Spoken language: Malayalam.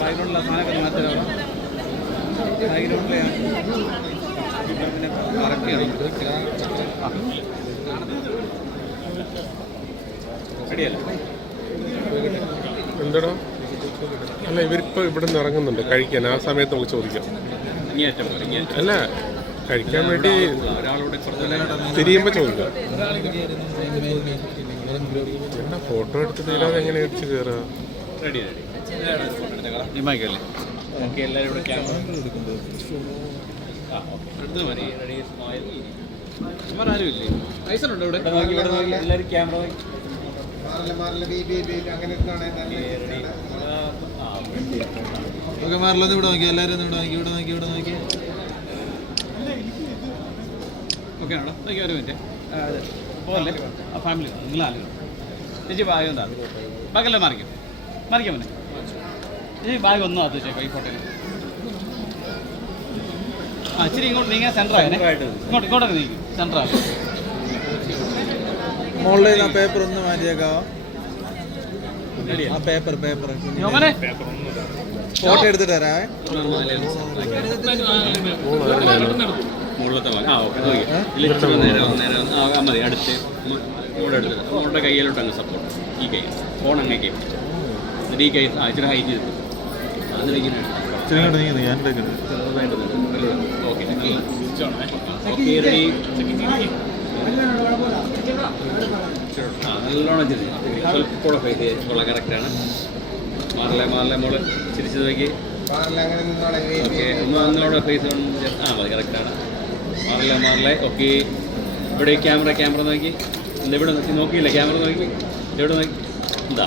ബാക്ക്ഗ്രൗണ്ടിലുള്ള സാധനമൊക്കെ മാറ്റാം. ബാക്ക്ഗ്രൗണ്ടിലെ എന്താണോ അല്ല ഇവരിപ്പോൾ ഇവിടെ നിന്ന് ഇറങ്ങുന്നുണ്ട് കഴിക്കാൻ. ആ സമയത്ത് നമുക്ക് ചോദിക്കാം. അല്ല കഴിക്കാൻ വേണ്ടി തിരിയുമ്പോൾ ചോദിക്കാം. എന്നാ ഫോട്ടോ എടുത്ത് തീരാതെ എങ്ങനെ ഇടിച്ച് കയറുക? എല്ലാവരും ഇവിടെ ക്യാമറ എടുക്കുന്നത് ആരും ഇല്ലേ? ഐസറുണ്ടോ ഇവിടെ? എല്ലാവരും ക്യാമറ ഓക്കെ മാറില്ലെന്ന് ഇവിടെ നോക്കി. എല്ലാവരും ഇവിടെ നോക്കി, ഇവിടെ നോക്കി, ഇവിടെ നോക്കി. ഓക്കെ ആണോ? നോക്കി ഒരു മിനിറ്റ്. പോകല്ലേ ആ ഫാമിലി നിങ്ങൾ ആളുകൾ ചേച്ചി ബാഗ് എന്താ ബാഗെല്ലാം മറിക്കും മറിക്കാൻ പറ്റും ചേച്ചി ബാഗ് ഒന്നും അത് ചേക്കാം ഈ ഫോട്ടോയിൽ. ആ ഇച്ചിരി ഇങ്ങോട്ട് നീങ്ങാൻ സെൻറ്ററായേ ഇങ്ങോട്ടൊക്കെ നീക്കും സെൻറ്ററാണ്. മുകളിൽ ആ പേപ്പർ ഒന്ന് മാറ്റിയേക്കാവോ? ആ പേപ്പർ ഫോട്ടോ എടുത്തിട്ട് തരാവേ. മുകളിലത്തെ ആ ഓക്കെ മതി. അടുത്ത് ഇവിടെ എടുത്ത് മോളുടെ കയ്യിലോട്ട് അങ്ങ് സപ്പോർട്ട്. ഈ കൈ ഫോൺ അങ്ങേക്ക് എന്നിട്ട് ഈ കൈ ഇച്ചിരി ഹൈറ്റ് ചെയ്തിട്ട് അതിൽ ഇങ്ങനെ ഓക്കെ ഓക്കെ റെഡി. നല്ലോണം ചിരി സ്വല്പൂടെ ഫേസ് ചെയ്തിട്ടുള്ള കറക്റ്റാണ്. മാറില്ലേ മോള് ചിരിച്ചു നോക്കി. ഓക്കെ ഒന്നോടെ ഫേസ് ആ മതി കറക്റ്റാണ്. മാറില്ലേ ഓക്കെ. ഇവിടെ ക്യാമറ നോക്കി. എന്താ ഇവിടെ നോക്കിയില്ല ക്യാമറ നോക്കി. എവിടെ നോക്കി എന്താ